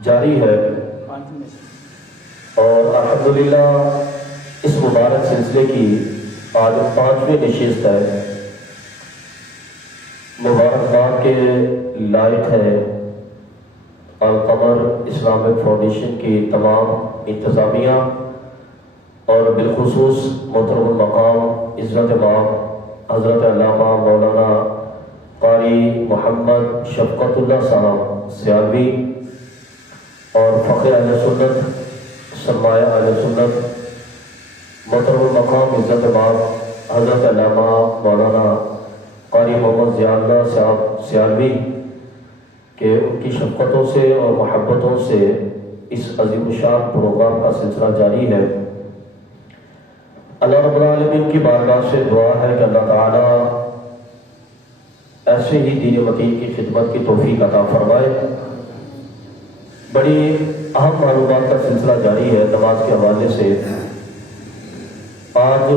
جاری ہے اور الحمدللہ اس مبارک سلسلے کی آج 5ویں نشست ہے۔ مبارکباد کے لائق ہے القمر اسلامک فاؤنڈیشن کی تمام انتظامیہ اور بالخصوص محترم المقام عزت امام حضرت علامہ مولانا قاری محمد شفقت اللہ صاحب سیالوی اور فخر اہل سنت سرمایہ اہل سنت محترم المقام عزت امام حضرت علامہ مولانا قاری محمد ضیاء اللہ صاحب سیالوی کہ ان کی شفقتوں سے اور محبتوں سے اس عظیم الشان پروگرام کا سلسلہ جاری ہے۔ اللہ رب العالمین کی بارگاہ سے دعا ہے کہ اللہ تعالیٰ ایسے ہی دین متین کی خدمت کی توفیق عطا فرمائے۔ بڑی اہم معلومات کا سلسلہ جاری ہے نماز کے حوالے سے۔ آج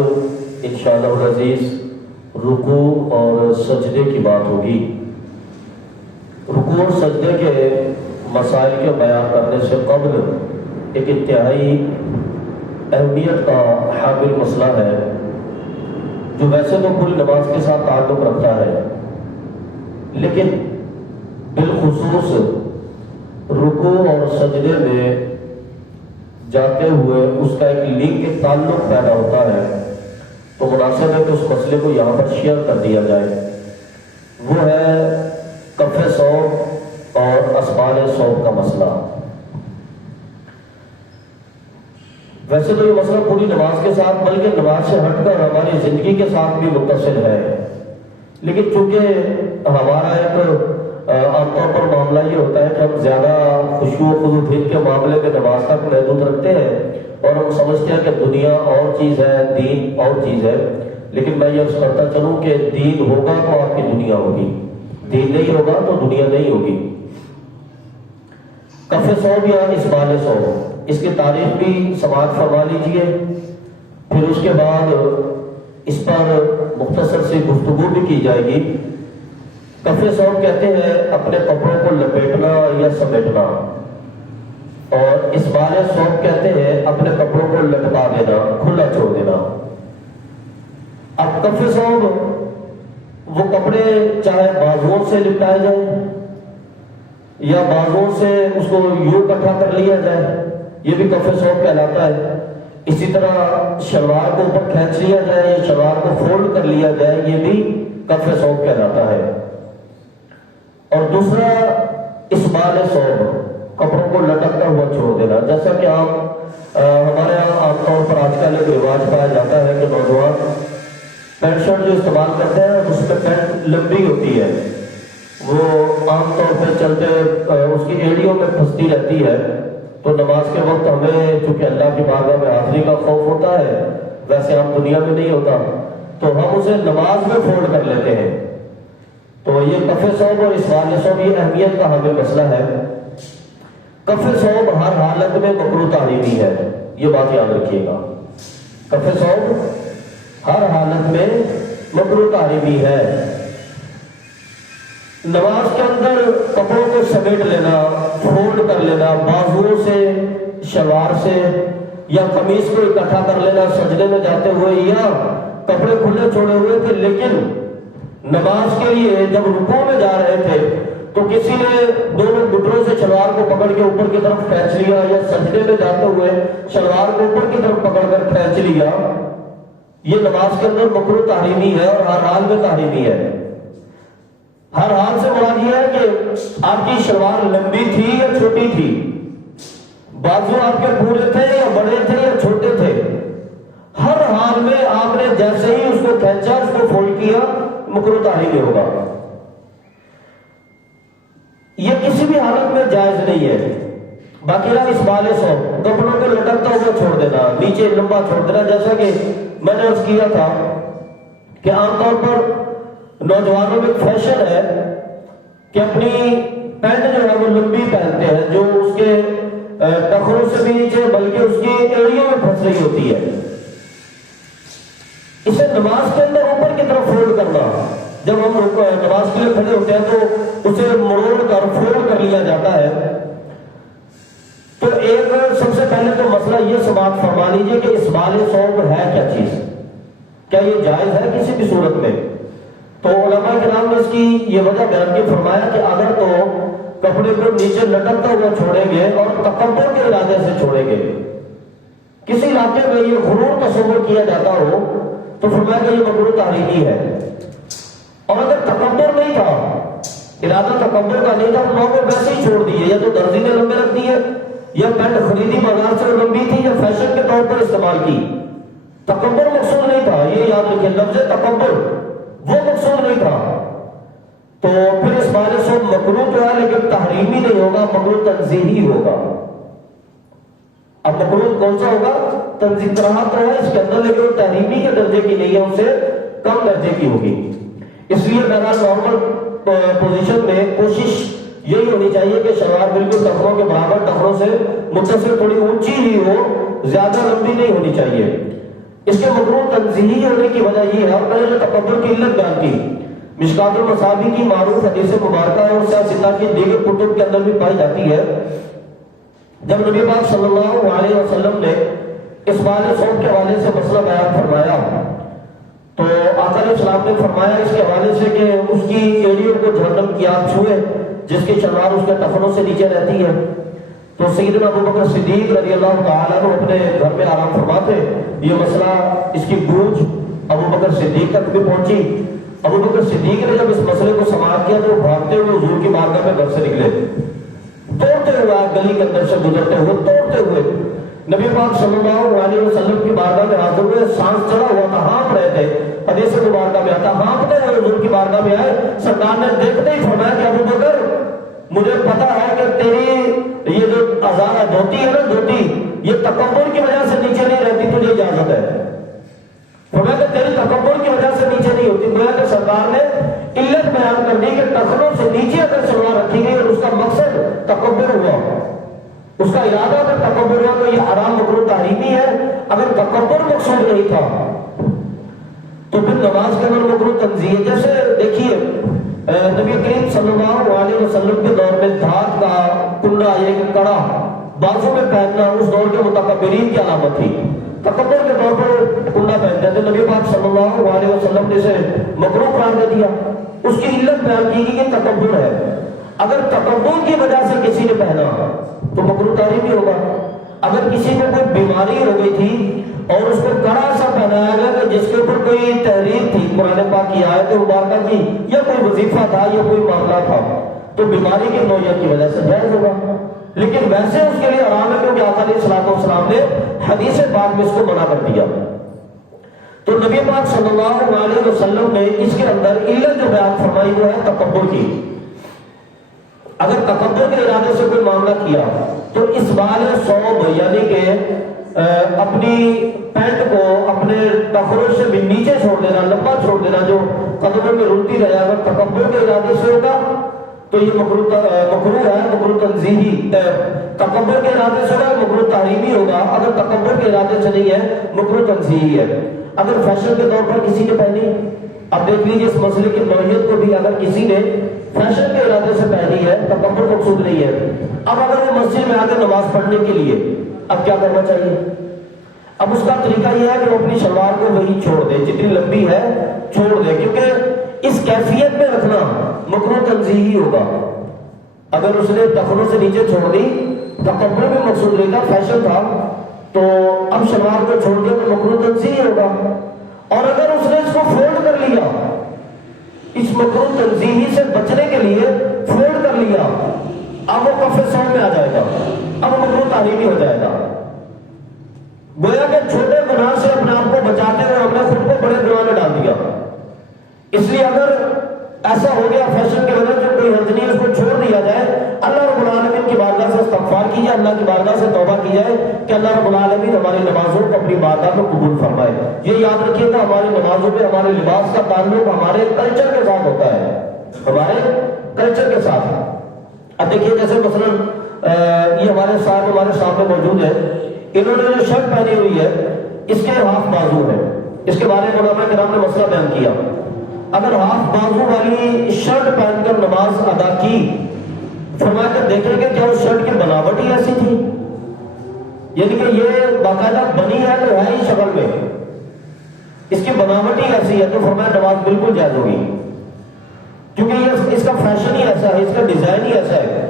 انشاءاللہ العزیز رکوع اور سجدے کی بات ہوگی۔ رکوع اور سجدے کے مسائل کے بیان کرنے سے قبل ایک انتہائی اہمیت کا حامل مسئلہ ہے جو ویسے تو پوری نماز کے ساتھ تعلق رکھتا ہے، لیکن بالخصوص رکوع اور سجدے میں جاتے ہوئے اس کا ایک لنک، ایک تعلق پیدا ہوتا ہے، تو مناسب ہے کہ اس مسئلے کو یہاں پر شیئر کر دیا جائے۔ وہ ہے کف ثوب اور اسبال ثوب کا مسئلہ۔ ویسے تو یہ مسئلہ پوری نماز کے ساتھ بلکہ نماز سے ہٹ کر ہماری زندگی کے ساتھ بھی متصل ہے، لیکن چونکہ ہمارا ایک عام طور پر معاملہ یہ ہوتا ہے کہ ہم زیادہ خشوع و خضوع کے معاملے میں نماز تک محدود رکھتے ہیں اور ہم سمجھتے ہیں کہ دنیا اور چیز ہے، دین اور چیز ہے، لیکن میں یہ عرض کرتا چلوں کہ دین ہوگا تو آپ کی دنیا ہوگی، دین نہیں ہوگا تو دنیا نہیں ہوگی۔ کف ثوب یا اسبال ثوب، اس کی تعریف بھی سماعت فرما لیجئے، پھر اس کے بعد اس پر مختصر سی گفتگو بھی کی جائے گی۔ کف ثوب کہتے ہیں اپنے کپڑوں کو لپیٹنا یا سمیٹنا، اور اسبال ثوب کہتے ہیں اپنے کپڑوں کو لٹکا دینا، کھلا چھوڑ دینا۔ اب کف ثوب وہ کپڑے چاہے بازوؤں سے لپٹائے جائیں یا بازوؤں سے اس کو یوں اکٹھا کر لیا جائے، یہ بھی کف ثوب کہلاتا ہے۔ اسی طرح شلوار کو اوپر کھینچ لیا جائے یا شلوار کو فولڈ کر لیا جائے، یہ بھی کف ثوب کہلاتا ہے۔ اور دوسرا اسبال ثوب، کپڑوں کو لٹکتا ہوا چھوڑ دینا، جیسا کہ ہمارے یہاں عام طور پر آج کل ایک رواج پایا جاتا ہے کہ نوجوان پینٹ شرٹ جو استعمال کرتے ہیں اس میں پینٹ لمبی ہوتی ہے، وہ عام طور پہ چلتے اس کی ایڑیوں میں پھنستی رہتی ہے، تو نماز کے وقت ہمیں چونکہ اللہ کی بارگاہ میں حاضری کا خوف ہوتا ہے، ویسے ہم دنیا میں نہیں ہوتا، تو ہم اسے نماز میں فولڈ کر لیتے ہیں۔ تو یہ کف ثوب اور اسبال ثوب یہ اہمیت کا حامل مسئلہ ہے۔ کف ثوب ہر حالت میں مکروہ تحریمی ہے، یہ بات یاد رکھیے گا۔ کف ثوب ہر حالت میں مکروہ تحریمی ہے۔ نماز کے اندر کپڑوں کو سمیٹ لینا، فولڈ کر لینا، بازوؤں سے، شلوار سے یا قمیص کو اکٹھا کر لینا سجدے میں جاتے ہوئے، یا کپڑے کھلے چھوڑے ہوئے تھے لیکن نماز کے لیے جب رکوع میں جا رہے تھے تو کسی نے دونوں گھٹنوں سے شلوار کو پکڑ کے اوپر کی طرف کھینچ لیا، یا سجدے میں جاتے ہوئے شلوار کو اوپر کی طرف پکڑ کر کھینچ لیا، یہ نماز کے اندر مکروہ تحریمی ہے اور ہر حال میں تحریمی ہے۔ ہر حال سے مراد یہ ہے کہ آپ کی شلوار لمبی تھی یا چھوٹی تھی، بازو آپ کے پورے تھے یا بڑے تھے یا چھوٹے تھے، ہر حال میں آپ نے جیسے ہی اس کو کھینچا، اس کو فولڈ کیا، مکروہ تحریمی ہوگا۔ یہ کسی بھی حالت میں جائز نہیں ہے۔ باقی رہا اسبال ثوب، کپڑوں کو لٹکتا ہوا چھوڑ دینا، نیچے لمبا چھوڑ دینا، جیسا کہ میں نے عرض کیا تھا کہ عام طور پر نوجوانوں میں فیشن ہے کہ اپنی پینٹ جو ہے وہ لمبی پہنتے ہیں، جو اس کے ٹخنوں سے بھی نیچے بلکہ اس کی ایڑیوں میں پھنس رہی ہوتی ہے۔ اسے نماز کے اندر اوپر کی طرف فولڈ کرنا، جب ہم نماز کے لیے کھڑے ہوتے ہیں تو اسے مروڑ کر فولڈ کر لیا جاتا ہے۔ یہ سماعت فرما لیجیے کہ اسبال ثوب ہے کیا چیز، کیا یہ جائز ہے کسی بھی صورت میں؟ تو علماء کرام نے اس کی یہ وجہ بیان کی، فرمایا کہ اگر تو کپڑے کو نیچے لٹکتا ہوا چھوڑیں گے اور تکبر کے ارادے سے چھوڑیں گے، کسی علاقے میں یہ غرور تصور کیا جاتا ہو تو فرمایا کہ یہ مکروہ تحریمی ہے۔ اور اگر تکبر نہیں تھا، ارادہ تکبر کا نہیں تھا، تو کو ویسے ہی چھوڑ دیے، یا تو درزی نے لمبے رکھ دیے، یا پینٹ خریدی بازار سے لمبی تھی، یا فیشن کے طور پر استعمال کی، تکبر مقصود نہیں تھا، یہ یاد رکھیں، لفظ تکبر وہ مقصود نہیں تھا، تو پھر اس بارے سے مکروہ تو ہے لیکن تحریمی نہیں ہوگا، مکروہ تنزیہی ہوگا۔ اب مکروہ کون سا ہوگا؟ تنزیہ، کراہت تو ہے اس کے اندر لیکن وہ تحریمی کے درجے کی نہیں ہے، اس سے کم درجے کی ہوگی۔ اس لیے میرا نارمل پوزیشن میں کوشش یہی ہونی چاہیے کہ شلوار بالکل ٹخنوں کے برابر، ٹخنوں سے متصل، تھوڑی اونچی ہی ہو، زیادہ لمبی نہیں ہونی چاہیے۔ اس کے مکروہ تنزیہی ہونے کی وجہ یہ ہے، اور میں نے جو تکبر کی علت بیان کی، مشکات المصابیح کی معروف حدیث مبارکہ ہے اور سیاہ ستہ کی دیگر کتب کے اندر بھی پائی جاتی ہے۔ جب نبی پاک صلی اللہ علیہ وسلم نے اسبال ثوب کے حوالے سے مسئلہ بیان فرمایا تو آقا علیہ السلام نے فرمایا اس کے حوالے سے کہ اس کی ایڑیوں کو جہنم کی آگ چھوئے جس کی شلوار اس کے ٹخنوں سے نیچے رہتی ہے۔ تو سیدنا ابوبکر صدیق رضی اللہ تعالیٰ عنہ اپنے گھر میں آرام فرماتے، یہ مسئلہ اس کی گونج ابوبکر صدیق تک بھی پہنچی۔ ابوبکر صدیق نے جب اس مسئلے کو سماعت کیا تو بھاگتے ہوئے حضور کی بارگاہ میں گھر سے نکلے، توڑتے ہوئے گلی کے اندر سے گزرتے ہوئے، توڑتے ہوئے نبی پاک صلی اللہ علیہ وسلم کی بارگاہ میں حاضر ہوئے، سانس چڑھا ہوا تھا، ہانپ رہے تھے، حدیث مبارکہ میں آتا، ہانپتے ہوئے حضور کی بارگاہ میں آئے، سرکار نے دیکھتے ہی فرمایا کہ ابوبکر مجھے پتا ہے کہ تیری یہ جو ازار ہے، دھوتی ہے نا، دھوتی یہ تکبر کی وجہ سے نیچے نہیں رہتی، تجھے اجازت ہے۔ فرمایا کہ تیری تکبر کی وجہ سے نیچے نہیں ہوتی۔ گویا کہ سرکار نے علت بیان کر دی کہ ٹخنوں سے نیچے اگر شلوار رکھی گئی اور اس کا مقصد تکبر ہوا، اس کا ارادہ اگر تکبر ہوا تو یہ حرام مکروہ تحریمی ہے۔ اگر تکبر مقصود نہیں تھا تو پھر نماز کے اندر مکروہ تنزیہ، جیسے دیکھیے نبی کریم صلی اللہ علیہ وسلم کے دور میں دھات کا کنڈا، ایک کڑا بازو میں پہننا اس دور کے متکبرین کی علامت تھی، تکبر کے طور پر کنڈا پہنتے تھے۔ نبی پاک صلی اللہ علیہ وسلم نے اسے مکروہ قرار دے دیا، اس کی علت بیان کی کہ تکبر ہے۔ اگر تکبر کی وجہ سے کسی نے پہنا تو مکروہ تحریمی ہوگا۔ اگر کسی کو کوئی بیماری ہو گئی تھی اور اس کو کڑا سا پہنایا گیا کہ جس کے اوپر کوئی تحریر تھی، قرآن پاک کی آیت مبارکہ کی، یا کوئی وظیفہ تھا یا کوئی معاملہ تھا، تو بیماری کی نوعیت کی وجہ سے جائز ہوگا، لیکن ویسے اس کے لیے حرام ہے کیونکہ آقا علیہ السلام نے حدیث پاک میں اس کو منع کر دیا۔ تو نبی پاک صلی اللہ علیہ وسلم نے اس کے اندر علت جو بیان فرمائی وہ ہے تکبر کی۔ اگر تکبر کے ارادے سے کوئی معاملہ کیا تو اسبال ثوب یعنی کہ اپنی پینٹ کو اپنے ٹخنوں سے بھی نیچے چھوڑ دینا، لمبا چھوڑ دینا جو قدموں میں رلتی رہے، اگر تکبر کے ارادے سے ہوگا تو یہ مکروہ ہے، مکروہ تنزیہی۔ تکبر کے ارادے سے ہوگا مکروہ تحریمی ہوگا، اگر تکبر کے ارادے سے نہیں ہے مکروہ تنزیہی ہے۔ اگر فیشن کے طور پر کسی نے پہنی، اب دیکھ لیجیے اس مسئلے کی نوعیت کو بھی، اگر کسی نے فیشن کے ارادے سے پہنی ہے، تکبر مقصود نہیں ہے، اب اگر وہ مسجد میں آگے نماز پڑھنے کے لیے اب کیا کرنا چاہیے؟ اب اس کا طریقہ یہ ہے کہ وہ اپنی شلوار کو وہی چھوڑ دے، جتنی لمبی ہے چھوڑ دے، کیونکہ اس کیفیت میں رکھنا مکروہ تنزیہی ہوگا۔ اگر اس نے ٹخنوں سے نیچے چھوڑ دی، تکبر بھی مقصود نہیں تھا، فیشن تھا، تو اب شلوار کو چھوڑ دیا تو مکروہ تنزیہی ہوگا۔ اور اگر اس نے اس کو فولڈ کر لیا، اس مکروہ تنزیہی سے بچنے کے لیے فولڈ کر لیا، اب وہ کف ثوب میں آ جائے گا، اب مکروہ تحریمی ہو جائے گا۔ گویا کہ چھوٹے گناہ سے اپنے آپ کو بچاتے ہوئے ہم نے خود کو بڑے گناہ میں ڈال دیا۔ اس لیے اگر ایسا ہو گیا فیشن کی وجہ سے کوئی حرج نہیں، اس کو چھوڑ دیا جائے، اللہ رب العالمین کی بارگاہ سے استغفار کی جائے، اللہ کی بارگاہ سے توبہ کی جائے کہ اللہ رب العالمین ہماری نمازوں کو اپنی بارگاہ میں قبول فرمائے۔ یہ یاد رکھیے گا، ہماری نمازوں پہ ہمارے لباس کا تعلق ہمارے کلچر کے ساتھ ہوتا ہے، ہمارے کلچر کے ساتھ۔ اب دیکھیے جیسے مثلا یہ ہمارے سامنے موجود ہے، انہوں نے جو شرٹ پہنی ہوئی ہے اس کے ہاف بازو ہے، اس کے بارے میں علماء کرام نے مسئلہ بیان کیا۔ اگر ہاف بازو والی شرٹ پہن کر نماز ادا کی، فرمایا کہ دیکھیں گے کیا اس شرٹ کی بناوٹ ہی ایسی تھی؟ یعنی کہ یہ باقاعدہ بنی ہے تو ہے ہی شکل میں، اس کی بناوٹ ہی ایسی ہے، تو فرمایا نماز بالکل جائز ہوگی، کیونکہ یہ اس کا فیشن ہی ایسا ہے، اس کا ڈیزائن ہی ایسا ہے۔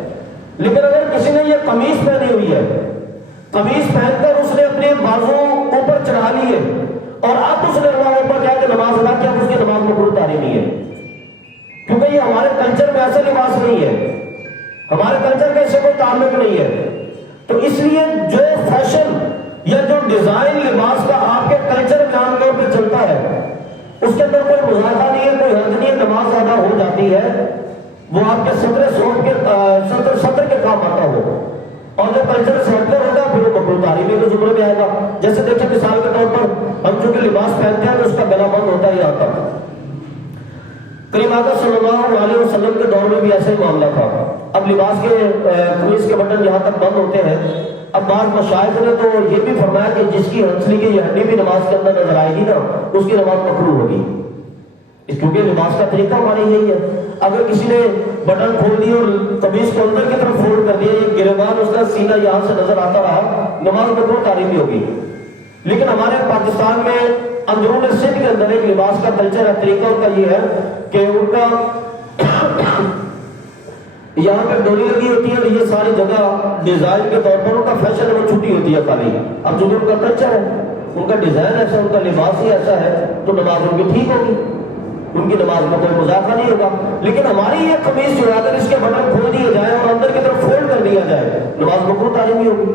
لیکن اگر کسی نے یہ قمیص پہنی ہوئی ہے، قمیص پہن کر اس نے اپنے بازو اوپر چڑھا لیے اور اب اس نے اللہ اوپر کہا کہ نماز ادا کیا، اس کی نماز مکروہ تحریمی ہے، کیونکہ یہ ہمارے کلچر میں ایسا لباس نہیں ہے، ہمارے کلچر کا اس سے کوئی تعلق نہیں ہے۔ تو اس لیے جو فیشن یا جو ڈیزائن لباس کا آپ کے کلچر میں عام طور پہ چلتا ہے، اس کے اندر کوئی مذاکرہ نہیں ہے، کوئی حد نہیں ہے، نماز ادا ہو جاتی ہے، وہ آپ کے صدر کے کام آتا ہو، اور جو کلچر سیکولر ہوگا پھر وہ مکروہ تحریمی کے زمرے میں آئے گا۔ جیسے دیکھیں مثال کے طور پر ہم چونکہ لباس پہنتے ہیں تو اس کا گلا بند ہوتا ہے یہاں تک، کریم آقا صلی اللہ علیہ وسلم کے دور میں بھی ایسا ہی معاملہ تھا۔ اب لباس کے قمیص کے بٹن یہاں تک بند ہوتے ہیں۔ اب بعض مشائخ نے تو یہ بھی فرمایا کہ جس کی ہنسلی کی یہ ہڈی بھی نماز کے اندر نظر آئے گی نا، اس کی نماز مکروہ ہوگی، کیونکہ لباس کا طریقہ ہماری یہی ہے۔ اگر کسی نے بٹن کھول دی اور قمیص کو اندر کی طرف فولڈ کر دیا، یہ گریبان اس کا سینہ یہاں سے نظر آتا رہا، نماز مکروہ تحریمی ہوگی۔ لیکن ہمارے پاکستان میں اندرون سندھ کے اندر ایک لباس کا کلچر ہے، طریقہ ان کا یہ ہے کہ ان کا یہاں پہ ڈوری لگی ہوتی ہے، یہ ساری جگہ ڈیزائن کے طور پر ان کا فیشن ہے، وہ چھٹی ہوتی ہے خالی۔ اب جو ان کا کلچر ہے، ان کا ڈیزائن ایسا، ان کا لباس ہی ایسا ہے، تو نماز ان کی ٹھیک ہوگی، ان کی نماز میں کوئی مذاکرہ نہیں ہوگا۔ لیکن ہماری یہ قمیص جو ہے اگر اس کے بٹن کھول دیے جائیں اور اندر کی طرف فولڈ کر دیا جائے، نماز مکروہ تحریمی ہوگی،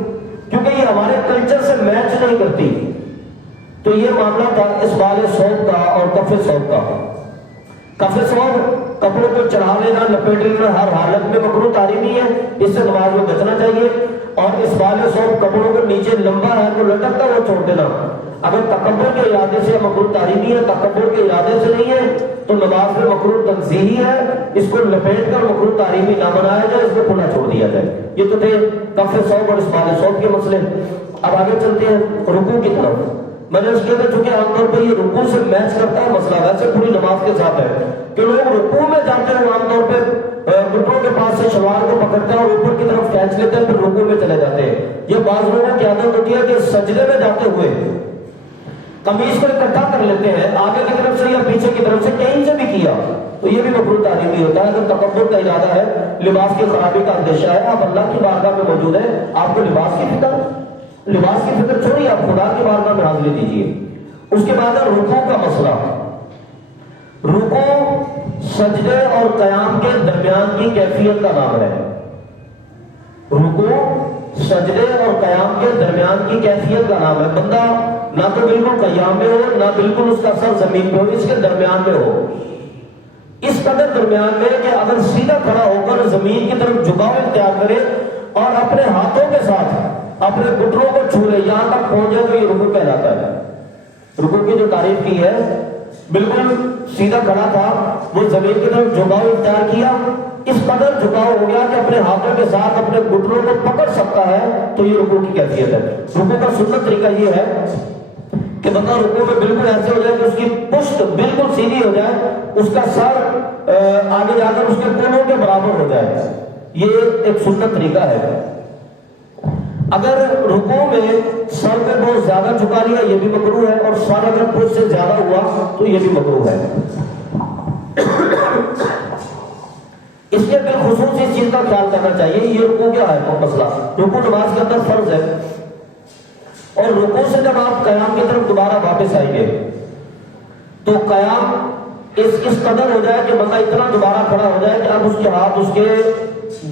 کیونکہ یہ ہمارے کلچر سے میچ نہیں کرتی۔ تو یہ معاملہ تھا اسبال ثوب کا اور کف ثوب کا۔ کف ثوب کپڑوں کو چڑھا لینا، لپیٹ لینا ہر حالت میں مکروہ تحریمی ہے، اس سے نماز میں بچنا چاہیے۔ اور اسبال ثوب کپڑوں کو نیچے لمبا ہے تو لٹکتا وہ چھوڑ دینا، اگر تکبر کے ارادے سے مکروہ تحریمی ہے، تکبر کے ارادے سے نہیں ہے تو نماز میں مکروہ تنزیہی ہے، اس کو لپیٹ کر مکروہ تحریمی نہ بنایا جائے، اس کو کھلا چھوڑ دیا جائے۔ یہ تو تھے کف ثوب اور اسبال ثوب کے مسئلے۔ اب آگے چلتے ہیں رکوع کی طرف۔ میں نے اس کے اندر چونکہ عام طور پہ یہ رکوع سے میچ کرتا ہے مسئلہ، ویسے پوری نماز کے ساتھ ہے کہ لوگ رکوع میں جاتے ہیں عام طور پہ گھٹنوں کے پاس سے شلوار کو پکڑتے ہیں اور اوپر کی طرف کھینچ لیتے ہیں، پھر رکوع میں چلے جاتے ہیں۔ یہ بعض لوگوں کی عادت ہوتی ہے کہ سجدے میں جاتے ہوئے قمیص کو اکٹھا کر لیتے ہیں، آگے کی طرف سے یا پیچھے کی طرف سے، کہیں سے بھی کیا تو یہ بھی مکروہ تحریمی ہوتا ہے۔ اگر تکبر کا ارادہ ہے، لباس کی خرابی کا اندیشہ ہے، آپ اللہ کی بارگاہ میں موجود ہیں، آپ کو لباس کی فکر چھوڑیے، آپ خدا کی بارگاہ میں حاضری دیجیے۔ اس کے بعد ہے رکوع کا مسئلہ۔ رکوع سجدے اور قیام کے درمیان کی کیفیت کا نام ہے۔ رکوع سجدے اور قیام کے درمیان کی کیفیت کا نام ہے۔ بندہ نہ تو بالکل قیام میں ہو، نہ بالکل اس کا سر زمین پہ ہو، اس کے درمیان میں ہو، اس قدر درمیان میں کہ اگر سیدھا کھڑا ہو کر زمین کی طرف جھکاؤ اختیار کرے اور اپنے ہاتھوں کے ساتھ اپنے گھٹنوں کو چھو لے، یہاں تک پہنچ جائے تو یہ رکوع کہلاتا ہے۔ رکوع کی جو تعریف کی ہے، بالکل سیدھا کھڑا تھا، وہ زمین کی طرف جھکاؤ اختیار کیا، اس قدر جھکاؤ ہو گیا کہ اپنے ہاتھوں کے ساتھ اپنے گھٹنوں کو پکڑ سکتا ہے، تو یہ رکوع کی کیفیت ہے۔ رکوع کا سنت طریقہ یہ ہے کہ بندہ رکوع میں بالکل ایسے ہو جائے کہ اس کی پشت بالکل سیدھی ہو جائے، اس کا سر آگے جا کر اس کے کونوں کے برابر ہو جائے، یہ ایک سنت طریقہ ہے۔ اگر رکوع میں سر پہ بہت زیادہ جھکا لیا یہ بھی مکروہ ہے، اور سر اگر پشت سے زیادہ ہوا تو یہ بھی مکروہ ہے۔ اس لیے بالخصوص اس چیز کا خیال کرنا چاہیے، یہ رکوع کیا ہے مسئلہ؟ رکوع نماز کے اندر فرض ہے، اور رکوع سے جب آپ قیام کی طرف دوبارہ واپس آئیں گے تو قیام اس قدر ہو جائے کہ بندہ اتنا دوبارہ کھڑا ہو جائے کہ اب اس کے ہاتھ اس کے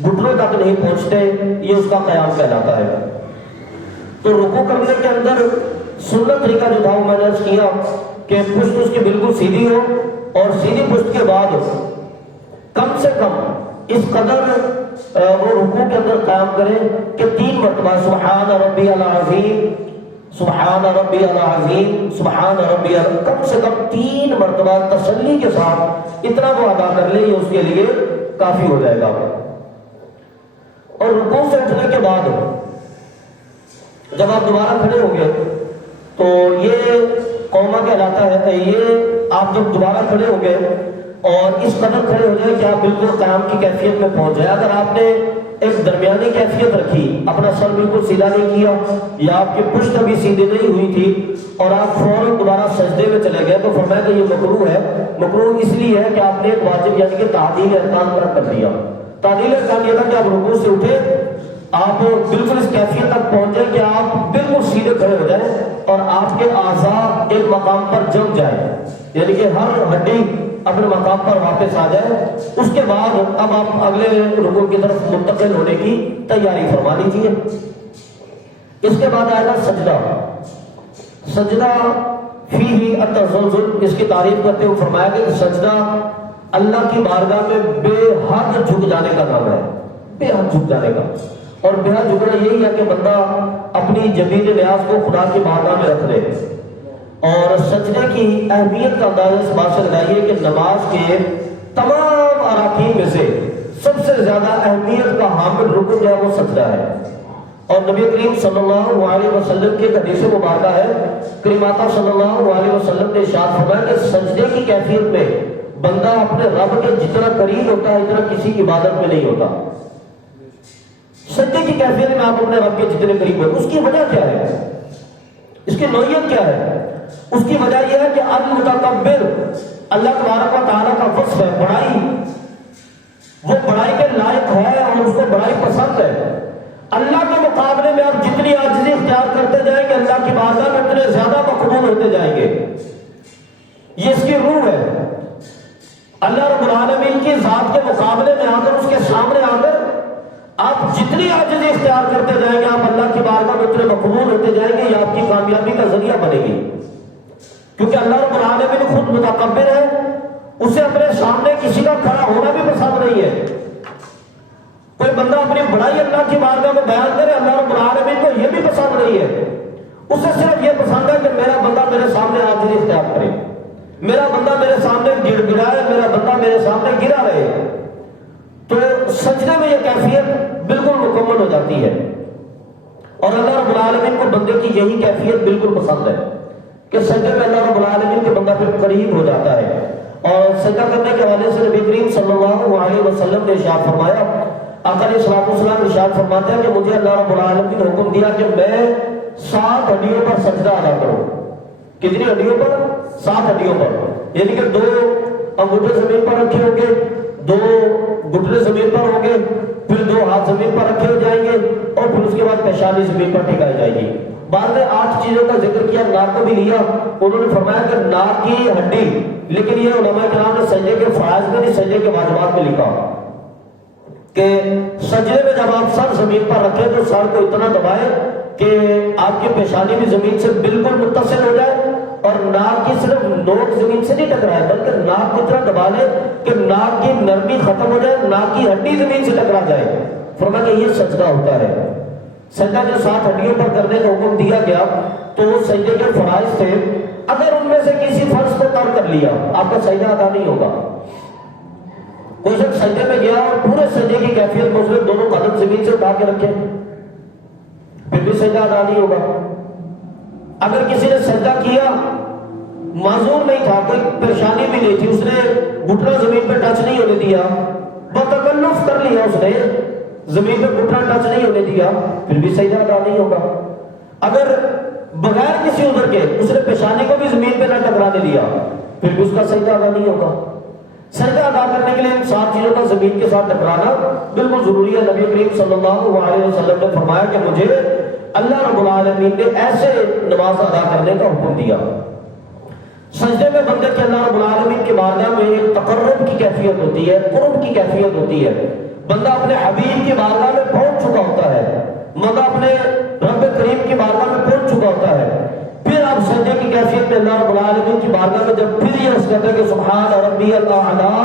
گھٹنوں تک نہیں پہنچتے، یہ اس کا قیام کہلاتا ہے۔ تو رکوع کرنے کے اندر سنت طریقہ جو تھا وہ میں نے عرض کیا کہ پشت اس کی بالکل سیدھی ہو، اور سیدھی پشت کے بعد کم سے کم اس قدر وہ رکوع کے اندر قیام کرے کہ 3 مرتبہ سبحان ربی العظیم، سبحان ربی العظیم، سبحان ربی، کم سے کم 3 مرتبہ تسلی کے ساتھ اتنا وہ ادا کر لے، یہ اس کے لیے کافی ہو جائے گا۔ اور رکوع سے اٹھنے کے بعد جب آپ دوبارہ کھڑے ہوں گے تو یہ قومہ کہلاتا ہے۔ یہ آپ جب دوبارہ کھڑے ہوں گے اور اس قدر کھڑے ہو جائے کہ آپ بالکل قیام کی کیفیت میں پہنچ جائے، اگر آپ نے ایک درمیانی کیفیت رکھی، اپنا سر بالکل سیدھا نہیں کیا یا آپ کی پشت ابھی سیدھی نہیں ہوئی تھی اور آپ فوراً دوبارہ سجدے میں چلے گئے، تو فرمایا کہ یہ مکروہ ہے۔ مکروہ اس لیے ہے کہ آپ نے ایک واجب یعنی کہ تعدیل ارکان پر کر دیا۔ تعدیل ارکان یہ تھا کہ آپ رکوع سے اٹھے، آپ بالکل اس کیفیت تک پہنچے کہ آپ بالکل سیدھے کھڑے ہو جائیں اور آپ کے اعضاء ایک مقام پر جم جائیں، یعنی کہ ہر ہڈی اپنے مقام پر واپس آ جائے۔ اس کے بعد اب آپ اگلے رکوع کی طرف منتقل ہونے کی تیاری فرما لیجیے۔ اس کے بعد آئے گا سجدہ۔ سجدہ فیہ التزلزل، اس کی تعریف کرتے ہوئے فرمایا کہ سجدہ اللہ کی بارگاہ میں بے حد جھک جانے کا نام ہے، بے حد جھک جانے کا۔ اور بے حد جھکنا یہی ہے کہ بندہ اپنی جمیل نیاز کو خدا کی بارگاہ میں رکھ لے۔ اور سجدے کی اہمیت کا اندازہ اس بات سے لگائیے کہ نماز کے تمام اراکین میں سے سب سے زیادہ اہمیت کا حامل رکن جو ہے وہ سجدہ ہے۔ اور نبی کریم صلی اللہ علیہ وسلم کی حدیث مبارکہ ہے، کریم صلی اللہ علیہ وسلم نے ارشاد فرمایا کہ سجدے کی کیفیت میں بندہ اپنے رب کے جتنا قریب ہوتا ہے اتنا کسی عبادت میں نہیں ہوتا۔ سجدے کی کیفیت میں آپ اپنے رب کے جتنے قریب ہوتے، اس کی وجہ کیا ہے؟ اس کی نوعیت کیا ہے؟ اس کی وجہ یہ ہے کہ المتکبر اللہ تبارک و تعالیٰ کا وصف ہے بڑائی، وہ بڑائی کے لائق ہے اور اس کو بڑائی پسند ہے۔ اللہ کے مقابلے میں آپ جتنی عاجزی اختیار کرتے جائیں گے اللہ کی بارگاہ میں اتنے زیادہ مقبول ہوتے جائیں گے۔ یہ اس کی روح ہے۔ اللہ رب العالمین کی ذات کے مقابلے میں آ کر، اس کے سامنے آ کر آپ جتنی عاجزی اختیار کرتے جائیں گے آپ اللہ کی بارگاہ میں اتنے مقبول ہوتے جائیں گے، یہ آپ کی کامیابی کا ذریعہ بنے گی۔ کیونکہ اللہ رب العالمین خود متکبر ہے، اسے اپنے سامنے کسی کا کھڑا ہونا بھی پسند نہیں ہے۔ کوئی بندہ اپنی بڑائی اللہ کی بارگاہ میں بیان کرے، اللہ رب العالمین کو یہ بھی پسند نہیں ہے۔ اسے صرف یہ پسند ہے کہ میرا بندہ میرے سامنے عاجزی اختیار کرے، میرا بندہ میرے سامنے گڑ گڑائے، میرا بندہ میرے سامنے گرا رہے۔ تو سجدے میں یہ کیفیت بالکل مکمل ہو جاتی ہے، اور اللہ رب العالمین کو بندے کی یہی کیفیت بالکل پسند ہے کہ سجدے میں اللہ رب العالمین کے بندہ پھر قریب ہو جاتا ہے۔ اور سجدہ کرنے کے حوالے سے نبی کریم صلی اللہ علیہ وسلم نے ارشاد فرمایا، آقا علیہ الصلوۃ والسلام ارشاد فرماتے ہیں کہ مجھے اللہ رب العالمین نے حکم دیا کہ میں 7 ہڈیوں پر سجدہ ادا کروں۔ کتنی ہڈیوں پر؟ 7 ہڈیوں پر، یعنی کہ 2 انگوٹھے زمین پر رکھے ہوں گے، 2 گھٹنے زمین پر ہوں گے، پھر 2 ہاتھ زمین پر رکھے ہو جائیں گے، اور پھر اس کے بعد پیشانی زمین پر ٹھکائی جائے گی۔ بعد میں 8 چیزوں کا ذکر کیا، ناک کو بھی لیا، انہوں نے فرمایا کہ ناک کی ہڈی، لیکن یہ علماء کرام نے سجدے کے فرائض میں نہیں سجدے کے واجبات میں لکھا کہ سجدے میں جب آپ سر زمین پر رکھیں تو سر کو اتنا دبائے کہ آپ کی پیشانی بھی زمین سے بالکل متصل ہو جائے، اور ناک کی صرف نوک زمین سے نہیں ٹکرائے بلکہ ناک کو اتنا دبا لے کہ ناک کی نرمی ختم ہو جائے، ناک کی ہڈی زمین سے ٹکرا جائے۔ فرمایا کہ یہ سجدہ ہوتا ہے۔ سجدہ جو 7 ہڈیوں پر کرنے کا حکم دیا گیا تو وہ سجدے کے فرائض تھے، اگر ان میں سے کسی فرض کو ترک کر لیا آپ کا سجدہ ادا نہیں ہوگا۔ کوئی شخص سجدے میں گیا اور پورے سجدے کی کیفیت میں اس نے دونوں قدم زمین سے اٹھا کے رکھے، پھر بھی سجدہ ادا نہیں ہوگا۔ اگر کسی نے سجدہ کیا، معذور نہیں تھا، کوئی پریشانی بھی نہیں تھی، اس نے گھٹنا زمین پہ ٹچ نہیں ہونے دیا، بتکلف کر لیا، اس نے زمین پہ گھٹنا ٹچ نہیں ہونے دیا، پھر بھی سجدہ ادا نہیں ہوگا۔ اگر بغیر کسی عذر کے اس نے پیشانی کو بھی زمین پہ نہ ٹکرانے دیا، پھر بھی اس کا سجدہ ادا نہیں ہوگا۔ سجدہ ادا کرنے کے لیے ان 7 چیزوں کا زمین کے ساتھ ٹکرانا بالکل ضروری ہے۔ نبی کریم صلی اللہ علیہ وسلم نے فرمایا کہ مجھے اللہ رب العالمین نے ایسے نماز ادا کرنے کا حکم دیا۔ سجدے میں بندے کے اللہ رب العالمین کی بارگاہ میں ایک تقرب کی کیفیت ہوتی ہے، قرب کی کیفیت ہوتی ہے۔ بندہ اپنے حبیب کی بارگاہ میں پہنچ چکا ہوتا ہے، بندہ اپنے رب کریم کی بارگاہ میں پہنچ چکا ہوتا ہے۔ پھر آپ سجدے کی کیفیت میں اللہ رب العالمین کی بارگاہ میں جب پھر یہ عرض کرتے ہیں کہ سبحان ربی الاعلیٰ،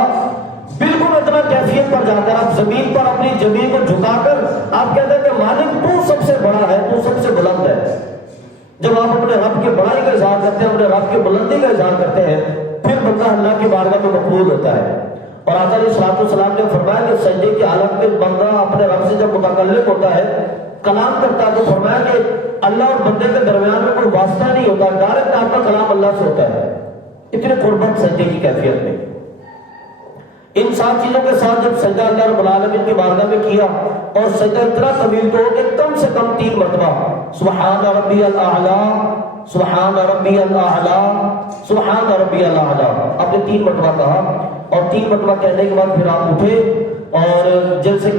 بالکل اتنا کیفیت پر جا کر آپ زمین پر اپنی زمین کو جھکا کر آپ کہتے ہیں کہ مالک تو سب سے بڑا ہے، تو سب سے بلند ہے۔ جب آپ اپنے رب کی بڑائی کا اظہار کرتے ہیں، اپنے رب کی بلندی کا اظہار کرتے ہیں، پھر بندہ اللہ کی بارگاہ میں مقبول ہوتا ہے۔ اور آقا علیہ الصلوۃ والسلام نے فرمایا کہ سجدے کی حالت میں بندہ اپنے رب سے جب متکلم ہوتا ہے، کلام کرتا ہے، تو فرمایا کہ اللہ اور بندے کے درمیان میں کوئی واسطہ نہیں ہوتا، ڈائریکٹ آپ کا کلام اللہ سے ہوتا ہے۔ اتنے قربت سجدے کی کیفیت میں، ان 7 چیزوں کے ساتھ جب سجدہ اللہ رب العالمین کی بارگاہ میں کیا اور سجدہ اتنا طویل تو کہ کم سے کم 3 مرتبہ سبحان ربی الاعلی، سبحان ربی الاعلی، سبحان ربی الاعلی آپ نے 3 مرتبہ کہا، اور 3 مرتبہ کہنے کے بعد پھر آپ اٹھے اور جیسے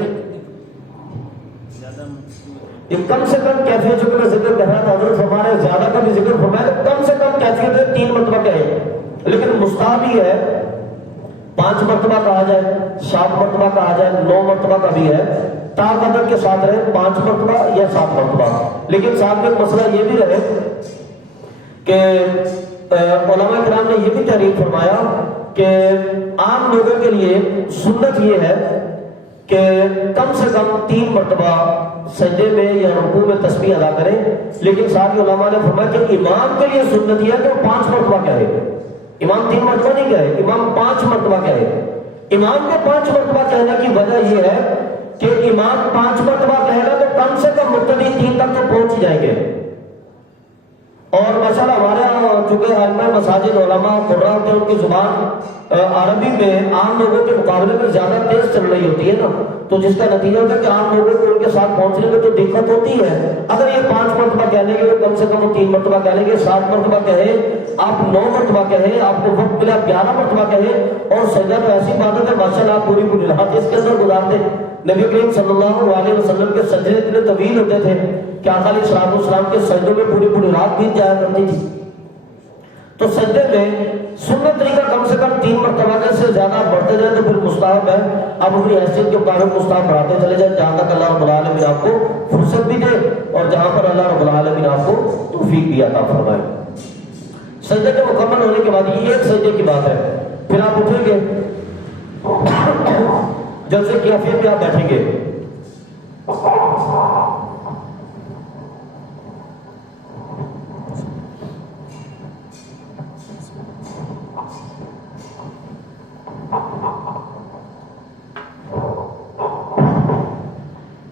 کم سے کم کیفیت جو میں ذکر کر رہا تھا حضرت ہمارے زیادہ کا بھی ذکر فرمایا تو کم سے کم کیفیت 3 مرتبہ کہے، لیکن مستحب ہی ہے 5 مرتبہ کہا جائے، 7 مرتبہ کہا جائے، 9 مرتبہ کا بھی ہے، طاقت کے ساتھ رہے 5 مرتبہ یا 7 مرتبہ، لیکن ساتھ میں مسئلہ یہ بھی رہے کہ علماء کرام نے یہ بھی تحریر فرمایا کہ عام لوگوں کے لیے سنت یہ ہے کہ کم سے کم 3 مرتبہ سجدے میں یا رکوع میں تسبیح ادا کریں، لیکن ساتھ ہی علماء نے فرمایا کہ امام کے لیے سنت یہ ہے کہ وہ 5 مرتبہ کہے، امام 3 مرتبہ نہیں کہے، امام 5 مرتبہ کہے۔ امام کے 5 مرتبہ کہنے کی وجہ یہ ہے کہ امام 5 مرتبہ کہے گا تو کم سے کم مقتدی 3 تک تو پہنچ جائیں گے، اور ماشاءاللہ ہمارے یہاں چونکہ ائمہ مساجد علماء قرآن ہوتے ہیں، ان کی زبان عربی میں عام لوگوں کے مقابلے میں زیادہ تیز چل رہی ہوتی ہے نا، تو جس کا نتیجہ ہوتا ہے کہ عام لوگوں کو ان کے ساتھ پہنچنے میں تو دقت ہوتی ہے۔ اگر یہ 5 مرتبہ کہنے کے کم سے کم 3 مرتبہ کہنے کے، 7 مرتبہ کہے، آپ 9 مرتبہ کہے، آپ کو وقت ملا 11 مرتبہ کہے، اور سجدہ تو ایسی بات ہے ماشاءاللہ آپ پوری پوری رات اس کے اندر گزارتے۔ نبی کریم صلی اللہ علیہ وسلم کے سجدے اتنے طویل ہوتے تھے کہ آقا علیہ الصلوۃ والسلام کے سجدوں میں پوری پوری رات بیت جایا کرتی تھی۔ تو سجدے میں سنت طریقہ کم سے کم 3 مرتبہ سے زیادہ بڑھتے جائیں تو پھر مستحب ہے، آپ اپنی حیثیت کے مطابق مستحب بڑھاتے چلے جائیں جہاں تک اللہ رب العالمین آپ کو فرصت بھی دے اور جہاں پر اللہ رب العالمین آپ کو توفیق بھی عطا فرمائے۔ سجدے کے مکمل ہونے کے بعد یہ ایک سجدے کی بات ہے، پھر آپ اٹھیں گے، جلسے کی کیفیت میں آپ بیٹھیں گے،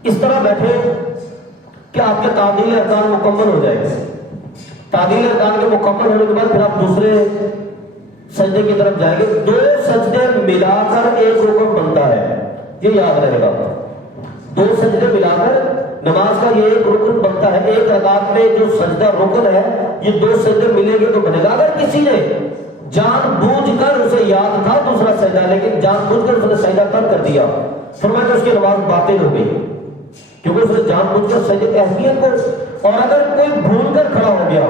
اس طرح بیٹھے کہ آپ کے تعدیل ارکان مکمل ہو جائے۔ تعدیل ارکان کے مکمل ہونے کے بعد پھر آپ دوسرے سجدے کی طرف جائیں گے۔ 2 سجدے ملا کر ایک رکن بنتا ہے، یہ یاد رہے گا۔ 2 سجدے ملا کر نماز کا یہ ایک رکن بنتا ہے۔ ایک رکعت میں جو سجدہ رکن ہے یہ 2 سجدے ملیں گے تو بنے گا۔ اگر کسی نے جان بوجھ کر اسے یاد تھا دوسرا سجدہ لیکن جان بوجھ کر اس نے سجدہ ترک کر دیا، فرمایا کہ اس کی نماز باطل ہو گئی، کیونکہ اس نے جان بوجھ کر سجدے کی اہمیت کو، اور اگر کوئی بھول کر کھڑا ہو گیا،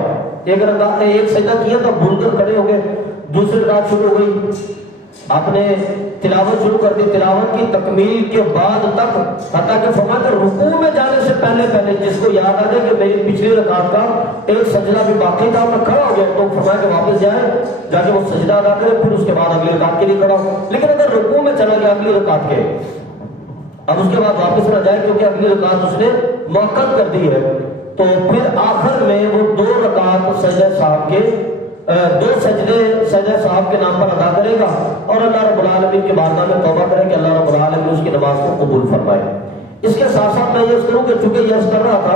ایک سجدہ کیا تھا بھول کر کھڑے ہو گئے، دوسری رکعت شروع ہو گئی، آپ نے تلاوت شروع کر دی، تلاوت کی تکمیل کے بعد تک حتیٰ کہ فرمایا کہ رکوع میں جانے سے پہلے جس کو یاد آ جائے کہ میری پچھلی رکعت کا ایک سجدہ بھی باقی تھا میں کھڑا ہو گیا، تو فرمایا کہ واپس جائے، جا کے وہ سجدہ ادا کرے، پھر اس کے بعد اگلی رکعت کے لیے کھڑا ہو۔ لیکن اگر رکوع میں چلا گیا اگلی رکعت کے، اب اس کے بعد واپس نہ جائے کیونکہ اگلی رکعت اس نے موقت کر دی ہے، تو پھر آخر میں وہ 2 رکعت سجدہ صاحب کے 2 سجدے سجدہ صاحب کے نام پر ادا کرے گا، اور اللہ رب العالمین کے بارگاہ میں توبہ کرے کہ اللہ رب العالمین اس کی نماز کو قبول فرمائے۔ اس کے ساتھ ساتھ میں یہ کروں کہ چونکہ یہ کر رہا تھا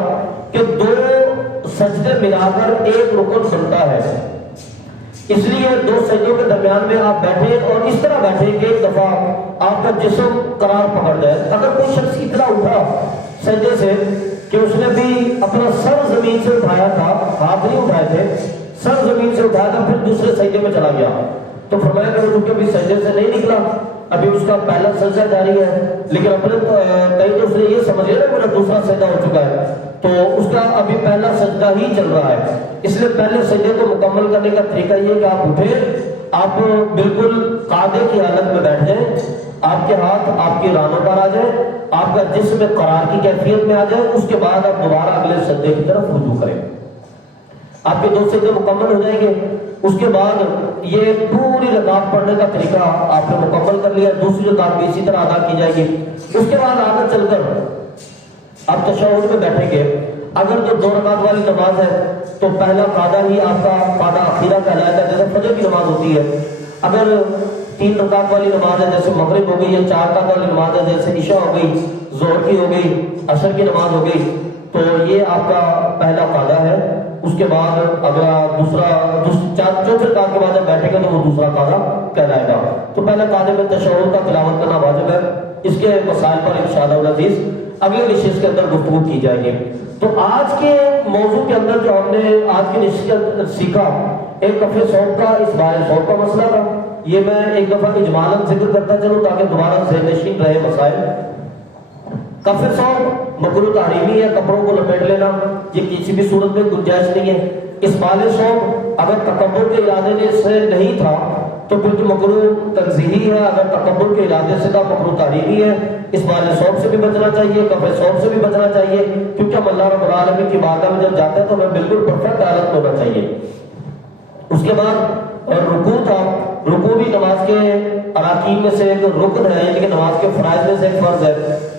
کہ 2 سجدے ملا کر ایک رکن بنتا ہے، اس لیے 2 سجدوں کے درمیان میں آپ بیٹھے اور اس طرح بیٹھے کہ ایک دفعہ آپ کا جسم قرار پکڑ جائے۔ اگر کوئی شخص اتنا اٹھا سجدے سے کہ اس نے بھی اپنا سر زمین سے اٹھایا تھا، ہاتھ نہیں اٹھائے تھے، سر زمین سے اٹھایا تھا، پھر دوسرے سجدے میں چلا گیا، تو فرمایا کہ وہ چونکہ ابھی سجدے سے نہیں نکلا، ابھی اس کا پہلا سجدہ جاری ہے، لیکن اپنے کہیں تو اس نے یہ سمجھ لیا میرا دوسرا سجدہ ہو چکا ہے، تو اس کا ابھی پہلا سجدہ ہی چل رہا ہے، اس لیے پہلے سجدے کو مکمل کرنے کا طریقہ یہ کہ آپ اٹھیں، آپ بالکل قاعدے کی حالت میں بیٹھ جائیں، آپ کے ہاتھ آپ کی رانوں پر آ جائے، آپ کا جسم قرار کی کیفیت میں آ جائے، اس کے بعد آپ دوبارہ اگلے سجدے کی طرف رجوع کریں۔ آپ کے 2 سجدے مکمل ہو جائیں گے، اس کے بعد یہ پوری رکعت پڑھنے کا طریقہ آپ نے مکمل کر لیا، دوسری رکعت بھی اسی طرح ادا کی جائے گی۔ اس کے بعد آگے چل کر آپ تشہد میں بیٹھیں گے۔ اگر تو 2 رکعت والی نماز ہے تو پہلا قاعدہ ہی آپ کا قاعدہ اخیرہ کہلاتا ہے، جیسے فجر کی نماز ہوتی ہے۔ اگر 3 رکعت والی نماز ہے جیسے مغرب ہو گئی، یا 4 رکعت والی نماز ہے جیسے عشاء ہو گئی، ظہر کی ہو گئی، عصر کی نماز ہو گئی، تو یہ آپ کا پہلا قاعدہ ہے۔ اس کے بعد اگلا چوتھے رکعت کے بعد جب بیٹھے گا تو وہ دوسرا قاعدہ کہلائے گا. تو پہلے قاعدے میں تشہد کا تلاوت کرنا واجب ہے. اس کے مسائل پر انشاءاللہ العزیز اگلے نشست کے اندر گفتگو کی جائے گی. تو آج کے موضوع کے اندر جو ہم نے آج کی نشست کے اندر سیکھا ایک کفِ صوم کا اسبال صوم کا مسئلہ تھا. یہ میں ایک دفعہ اجمالاً ذکر کرتا چلوں تاکہ دوبارہ ذہن نشین رہے مسائل. کفِ صوم مکروہ تحریمی ہے, کپڑوں کو لپیٹ لینا یہ کسی بھی صورت میں گنجائش نہیں ہے. اسبال صوم اگر تکبر کے ارادے سے نہیں تھا تو پھر تو مکروہ تنزیہی ہے, اگر تکبر کے ارادے سے تھا مکروہ تحریمی ہے. اسبال صوم سے بھی بچنا چاہیے, کفِ صوم سے بھی بچنا چاہیے, کیونکہ ہم اللہ رب العالمین کی بارگاہ میں جب جاتے ہیں تو ہمیں بالکل پرفیکٹ حالت ہونا چاہیے. اس کے بعد رکوع تھا. رکوع بھی نماز کے اراکین میں سے ایک رکن ہے, یعنی کہ نماز کے فرائض میں سے ایک فرض ہے.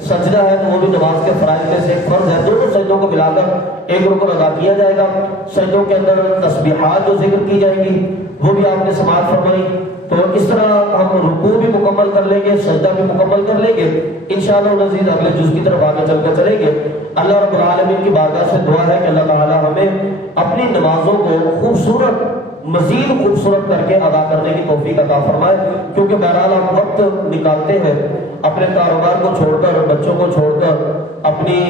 سجدہ ہے تو وہ بھی نماز کے فرائض میں سے ایک فرض ہے. دونوں سجدوں کو ملا کر ایک رکن ادا کیا جائے گا. سجدوں کے اندر تسبیحات جو ذکر کی جائیں گی وہ بھی آپ نے سماعت فرمائی. تو اس طرح ہم رکوع بھی مکمل کر لیں گے, سجدہ بھی مکمل کر لیں گے. انشاءاللہ العزیز اگلے جز کی طرف آگے چل کر چلیں گے. اللہ رب العالمین کی بارگاہ سے دعا ہے کہ اللہ تعالی ہمیں اپنی نمازوں کو خوبصورت مزید خوبصورت کر کے ادا کرنے کی توفیق عطا فرمائے. کیونکہ بہرحال ہم وقت نکالتے ہیں اپنے کاروبار کو چھوڑ کر, بچوں کو چھوڑ کر, اپنی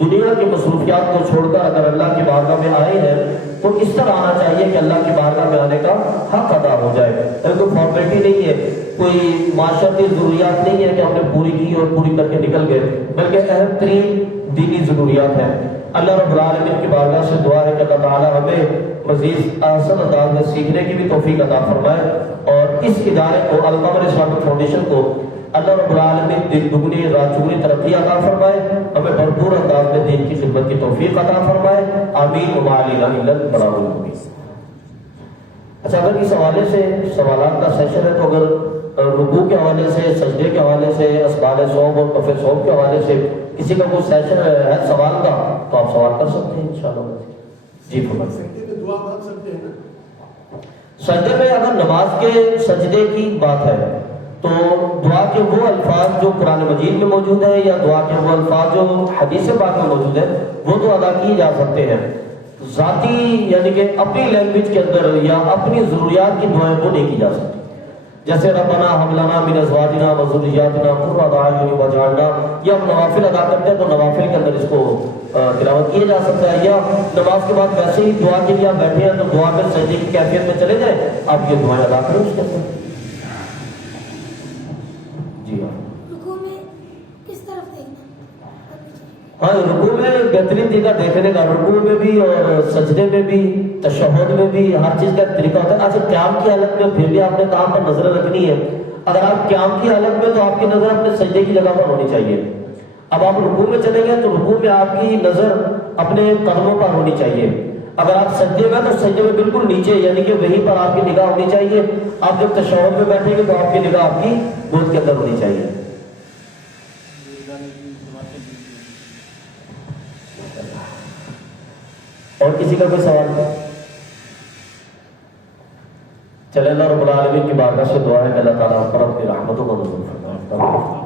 دنیا کی مصروفیات کو چھوڑ کر اگر اللہ کی بارگاہ میں آئے ہیں تو اس طرح آنا چاہیے کہ اللہ کی بارگاہ میں آنے کا حق ادا ہو جائے. کوئی فارمیلٹی نہیں ہے, کوئی معاشرتی ضروریات نہیں ہے کہ ہم نے پوری کی اور پوری کر کے نکل گئے, بلکہ اہم ترین دینی ضروریات ہیں. اللہ رب العالمین کی بارگاہ سے دعا ہے کہ اللہ تعالی ہمیں مزید احسن انداز میں سیکھنے کی بھی توفیق عطا فرمائے, اور اس ادارے کو القمر اسلامک فاؤنڈیشن کو اللہ رب العالمین دن دگنی رات چگنی ترقی عطا فرمائے, ہمیں بھرپور انداز میں دین کی خدمت کی توفیق عطا فرمائے. آمین وما علینا الا البلاغ المبین. اچھا, اگر اس حوالے سے سوالات کا سیشن ہے تو اگر رکوع کے حوالے سے, سجدے کے حوالے سے, اسبال صوم اور کفِ صوم کے حوالے سے کسی کا کوئی سیشن ہے سوال کا تو آپ سوال کر سکتے ہیں انشاءاللہ. جی فرمائیں. دعا مانگ سکتے ہیں نا سجدے میں اگر نماز کے سجدے کی بات ہے تو دعا کے وہ الفاظ جو قرآن مجید میں موجود ہے یا دعا کے وہ الفاظ جو حدیث پاک میں موجود ہے وہ تو ادا کیے جا سکتے ہیں. ذاتی یعنی کہ اپنی لینگویج کے اندر یا اپنی ضروریات کی دعائیں وہ نہیں کی جا سکتی. جیسے ربنا ہب لنا من ازواجنا و ذریاتنا قرۃ اعین واجعلنا, یا ہم نوافل ادا کرتے ہیں تو نوافل کے اندر اس کو تلاوت کیا جا سکتا ہے. یا نماز کے بعد ویسے ہی دعا کے لیے آپ بیٹھے ہیں تو دعا میں سجدے کی کیفیت میں چلے جائیں, آپ یہ دعائیں ادا کریں اس کے اندر. جی ہاں, رکوع میں کس طرف دیکھنا؟ ہاں رکوع میں بہترین طریقہ دیکھنے کا, رکوع میں بھی اور سجدے میں بھی, تشہد میں بھی, ہر چیز کا ایک طریقہ ہوتا ہے. اچھا, قیام کی حالت میں پھر بھی آپ نے کام پر نظر رکھنی ہے. اگر آپ قیام کی حالت میں تو آپ کی نظر اپنے سجدے کی جگہ پر ہونی چاہیے. اب آپ رکوع میں چلیں گے تو رکوع میں آپ کی نظر اپنے قدموں پر ہونی چاہیے. اگر آپ سجدے میں تو سجدے میں بالکل نیچے یعنی کہ وہیں پر آپ کی نگاہ ہونی چاہیے. آپ جب تشہد میں بیٹھیں گے تو آپ کی نگاہ آپ کی گود کے اندر ہونی چاہیے. اور کسی کا کوئی سوال ہے؟ چلے اللہ رب العالمین کی بارگاہ سے دعا ہے کہ اللہ تعالیٰ ہم پر اپنی رحمتوں کو نازل فرمائے.